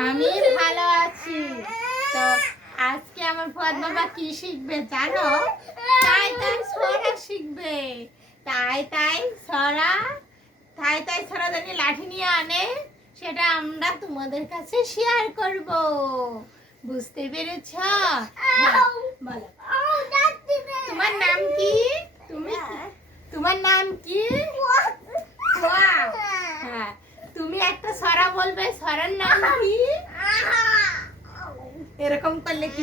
আমি ভালো আছি। তো আজকে আমার ফুয়াদ বাবা কি শিখবে জানো? তাই তাই সরা শিখবে। তাই তাই সরা তাই তাই সরা জানি লাঠি নিয়ে আনে সেটা আমরা তোমাদের কাছে শেয়ার করব। বুঝতে পেরেছ? হ্যাঁ, বলো তোমার নাম কি তুমি কি- তোমার নাম কি ফুয়া। হ্যাঁ তুমি একটা সরা বলবে সরার নাম কি এরকম করলে কি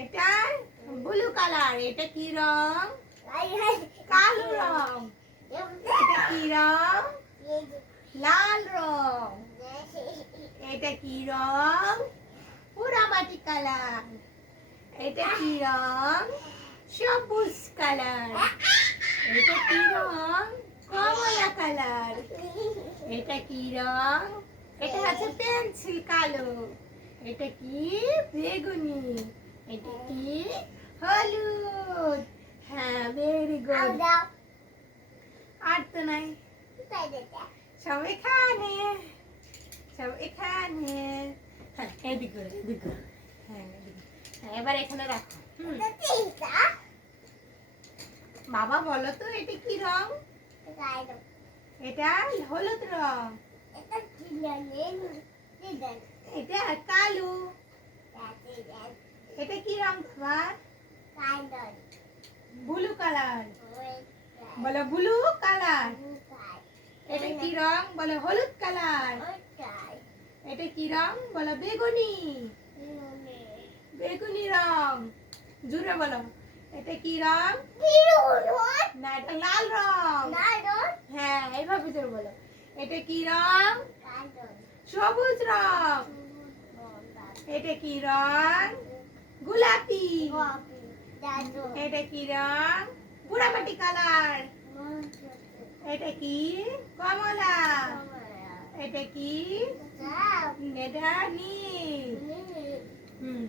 এটা ব্লু কালার, এটা কি রং? কালো রং। এটা কি রং? লাল রং। এটা কি রং? পোড়ামাটি কালার। এটা কি রং? সবুজ কালার। এটা কি রং? কমলা কালার। এটা কি রং? এটা আছে পেন্সিল কালো। এটা কি বেগুনি? এটা কি হলুদ। হ্যাঁ ভেরি গুড আর তো নাই। সব এখানে। সব এখানে। হ্যাঁ এদিক করে এদিক হ্যাঁ এদিকে। হ্যাঁ, এবার এখানে রাখো। বাবা বলো তো এটা কি রং? এটা হলুদ রং। এটা কালো। এটা কি রং তোমার? Blue colour. বলো ব্লু কালার। এটা কি রং? বলো হলুদ কালার। এটা কি রং? বলো বেগুনি। বেগুনি। রং। জুড়ে বলো। এটা কি রং? না এটা লাল রং। হ্যাঁ এইভাবে জোরে বলো। এটা কি রং। সবুজ রং। এটা কি রং? গোলাপি। এটা কি রং? পুরামাটি কালার। এটা কি? কমলা। এটা কি? এটা নীল। হুম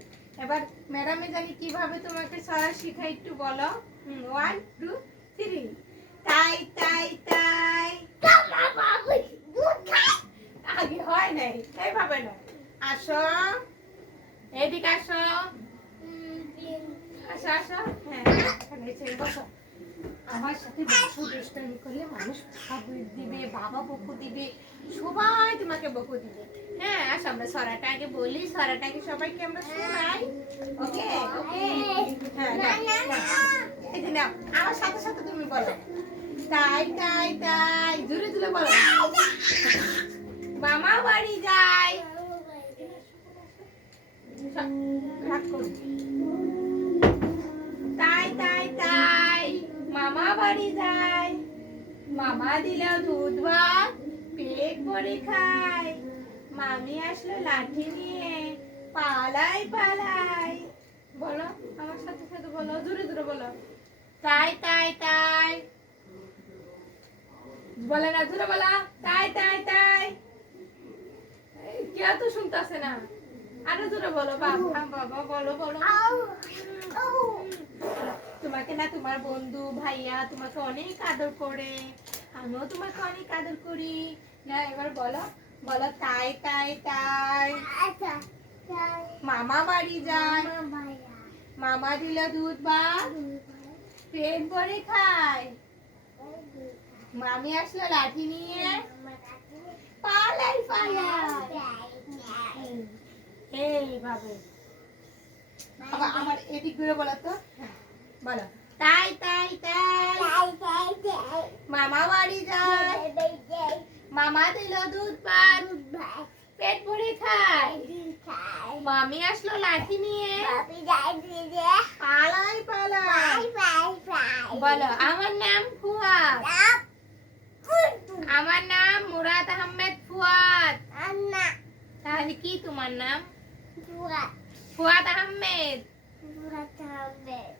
এবার ম্যাডামে জানি কীভাবে তোমাকে সরা শিখাই একটু বলো? হুম ওয়ান টু থ্রি তাই তাই তাই। আগে হয় নাই এইভাবে নয়। আসো এদিকে আসো। আসো আসো হ্যাঁ আমার সাথে বসো দুষ্টামি করলে মানুষ বকা দিবে বাবা বকু দিবে সবাই তোমাকে বকু দিবে হ্যাঁ আসো আমরা সরাটা আগে বলি সরাটাকে সবাইকে আমরা শোনাই ওকে ওকে হ্যাঁ নাও, আমার সাথে সাথে তুমি বলো তাই তাই তাই জোরে জোরে বলো মামা বাড়ি যায় রাগ বাড়ি যায়। মামা দিল দুধ ভাত, পেট ভরে খায়। মামি আসলো লাঠি নিয়ে, পালাই পালাই। বলো, আমার সাথে সাথে বলো, জোরে জোরে বলো। তাই তাই তাই। বলে না, জোরে বলা। তাই তাই তাই। কেউ তো শুনতেছে না। আরও জোরে বলো বাবা বাবা, বলো বলো। তোমাকে না তোমার বন্ধু ভাইয়া তোমাকে অনেক আদর করে। আমিও তোমাকে অনেক আদর করি। না এবার বলো বলো তাই তাই তাই। মামা বাড়ি যায়। মামা দিল দুধ বা পেট ভরে খায়। মামি আসলো লাঠি নিয়ে। পালাই পালাই। এইভাবে। আবার আমার এদিক ঘুরে বলো তো। বলো। তাই তাই তাই। মামা বাড়ি যায়। মামা দিল দুধ পান। পেট ভরে খায়। মামি আসলো লাঠি নিয়ে। পালাই পালাই। বলো আমার নাম ফুয়াদ। আমার নাম মুরাদ আহমেদ ফুয়াদ। তাহলে কি তোমার নাম? ফুয়াদ। আহমেদ।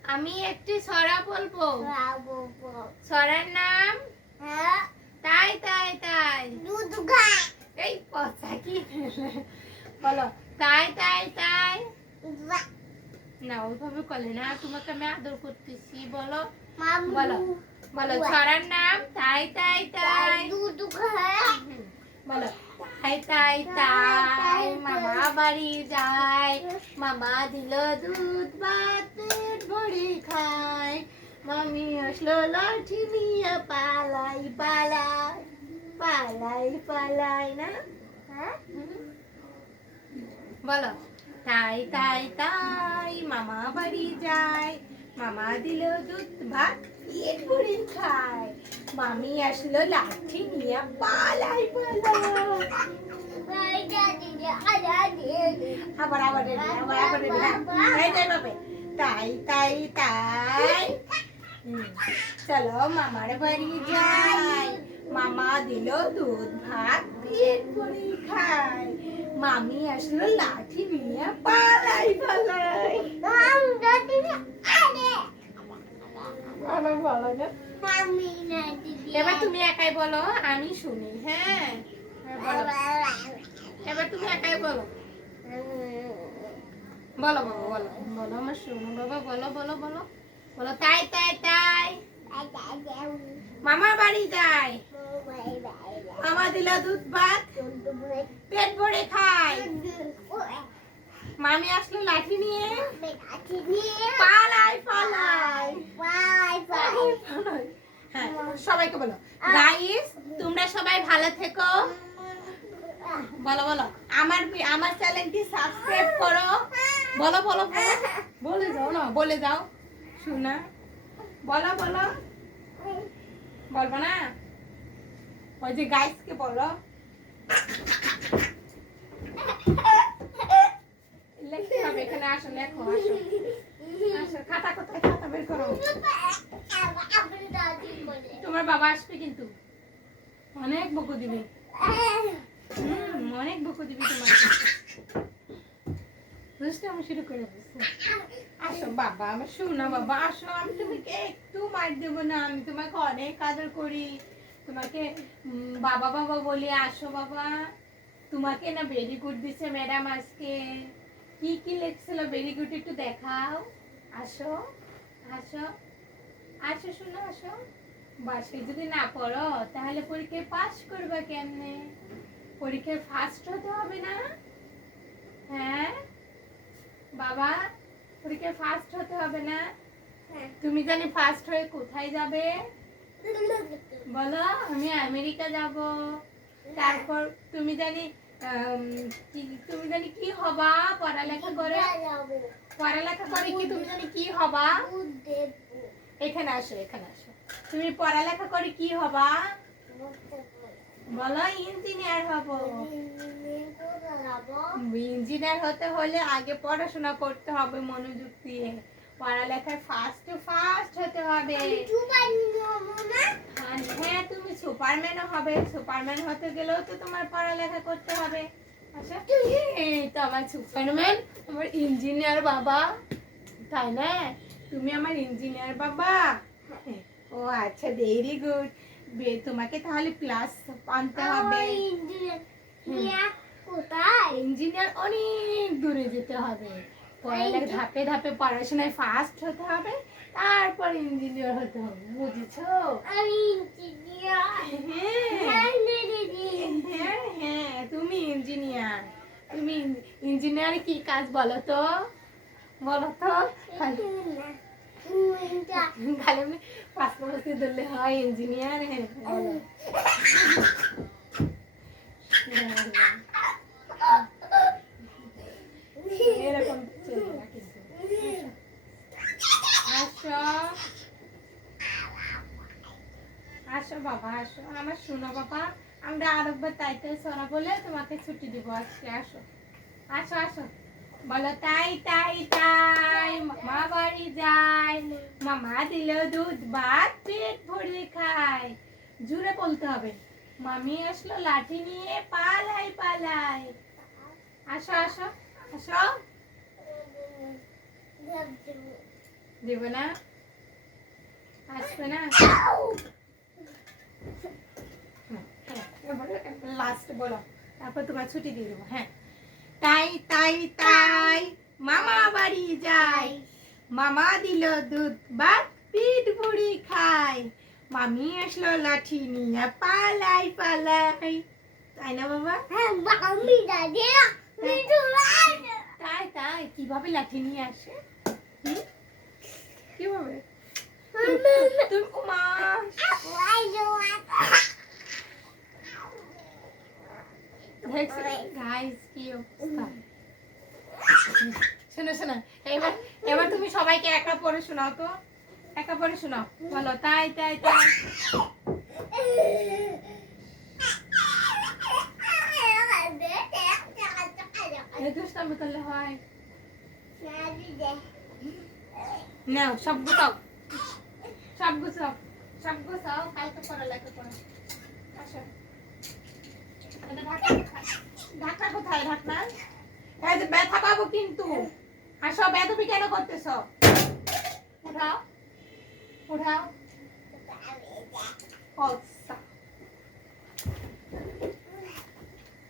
আমি একটি সরা বলব। সরার নাম? তাই তাই তাই। এই পচা কি বলো। তাই তাই তাই। না ওইভাবে করলে না। তোমাকে আমি আদর করতেছি। বলো। বলো। বলো। ছড়ার নাম? তাই তাই তাই। বলো। তাই তাই তাই, মামা বাড়ি যায়। মামা দিল দুধ ভাত, পেট খায়। মামি আসলো লাঠি নিয়ে, পালাই পালাই পালাই পালাই, না? বলো। তাই তাই তাই, মামা বাড়ি যায়। মামা দিল দুধ ভাত, পেট ভরে খায়। মামি আসলো লাঠি নিয়ে পালাই আবার আবার আবার আবার তাই তাই তাই তাই তাই। হুম, চলো মামার বাড়ি যাই। মামা দিল দুধ ভাত পেট ভরে খায় মামি আসলো লাঠি নিয়ে পালাই পালাই। আবার বলো না? এবার তুমি একাই বলো আমি শুনি হ্যাঁ? হ্যাঁ, এবার তুমি একাই বলো। বলো বাবা বলো। বলো আমার শোনো বাবা বলো বলো বলো। বলো তাই তাই তাই। মামার বাড়ি যাই। মামা দিল দুধ ভাত পেট ভরে খায়। মামি আসলো লাঠি নিয়ে। পালাই পালাই হ্যাঁ সবাইকে বলো। গাইস তোমরা সবাই ভালো থেকো। বলো বলো। আমার আমার চ্যানেলটি সাবস্ক্রাইব করো। বলো বলো বলো। যাও না বলে যাও। শোনা। বলো বলো। বলব না? ওই যে গাইসকে বলো। লিখতে হবে এখানে আসো লেখো আসো। আসো খাতা কোথায়? খাতা বের করো। তোমার বাবা আসবে কিন্তু। অনেক বকু দিবে। অনেক বকু দিবি বুঝতে আমি শুরু করে দিচ্ছি আসো বাবা, আমার শোনো বাবা, আসো। আমি তোমাকে একটু মার দেবো না, আমি তোমাকে অনেক আদর করি। তোমাকে বাবা বাবা বলি আসো বাবা। তোমাকে না ভেরি গুড দিছে ম্যাডাম আজকে। কি কি লিখছিল ভেরি গুড একটু দেখাও। আসো আসো। আসো শোনো আসো। বাসায় যদি না পড়ো তাহলে পরীক্ষায় পাস করবে কেমনে? পরীক্ষায় ফার্স্ট হতে হবে না? হ্যাঁ? বাবা পরীক্ষায় ফার্স্ট হতে হবে না? তুমি জানি ফার্স্ট হয়ে কোথায় যাবে? বলো আমি আমেরিকা যাব। তারপর তুমি জানি তুমি জানি কি হবা? পড়ালেখা করে? পড়ালেখা করে কি তুমি জানি কি হবা? এখানে আসো এখানে আসো। তুমি পড়ালেখা করে কি হবা? বলো ইঞ্জিনিয়ার হব। ইঞ্জিনিয়ার হতে হলে আগে পড়াশোনা করতে হবে মনোযোগ দিয়ে। পড়ালেখায় ফার্স্ট টু ফার্স্ট হতে হবে। হ্যাঁ তুমি সুপারম্যানও হবে। সুপারম্যান হতে গেলেও তো তোমার পড়ালেখা করতে হবে। আচ্ছা তো আমার সুপারম্যান আমার ইঞ্জিনিয়ার বাবা তাই না? তুমি আমার ইঞ্জিনিয়ার বাবা। ও আচ্ছা ভেরি গুড তোমাকে তাহলে ক্লাস আনতে হবে। ইঞ্জিনিয়ার অনেক দূরে যেতে হবে। পড়ালেখা ধাপে ধাপে পড়াশোনায় ফার্স্ট হতে হবে তারপর ইঞ্জিনিয়ার হতে হবে বুঝেছ? হ্যাঁ। হ্যাঁ হ্যাঁ তুমি ইঞ্জিনিয়ার তুমি ইঞ্জিনিয়ার কি কাজ বলো তো? বলো তো? খালি খালি আমি ধরলে হয় ইঞ্জিনিয়ার হ্যাঁ আসো। আসো বাবা, আসো। আমার শোনো বাবা, আমরা আরেকবার তাই তাই সরা বলে তোমাকে ছুটি দিব আজকে, আসো। আসো আসো। বলো, তাই তাই তাই, মামা বাড়ি যায়। মামা দিল দুধ, ভাত, পেট ভরে খায়। জুড়ে বলতে হবে। মামি আসলো লাঠি নিয়ে, পালাই পালাই। আসো আসো আসো। দিব না? আসবে না? লাস্ট বলো। তারপর তোমার ছুটি দিয়ে দেবো। হ্যাঁ। তাই তাই তাই মামা বাড়ি যাই। মামা দিল দুধ ভাত পিঠ বুড়ি খায় মামি আসলো লাঠি নিয়ে পালাই পালাই। তাই না বাবা? তাই তাই কীভাবে লাঠি নিয়ে আসে? কীভাবে? তুমি উমা দেখছ গাইস কি অবস্থা শোনো শোনো এবার এবার তুমি সবাইকে একা পড়ে শোনাও তো। একা পড়ে শোনাও। বলো তাই তাই তাই। দুষ্টামি করলে হয়। নাও সব গুছাও। সব গুছাও। সব গুছাও কালকে পড়ালেখা করো আসো। ঢাকনা কোথায়? ঢাকনা এই যে ব্যথা পাবো কিন্তু। আসো বেদবি কেন করতেছ? উঠাও। উঠাও। কলসা।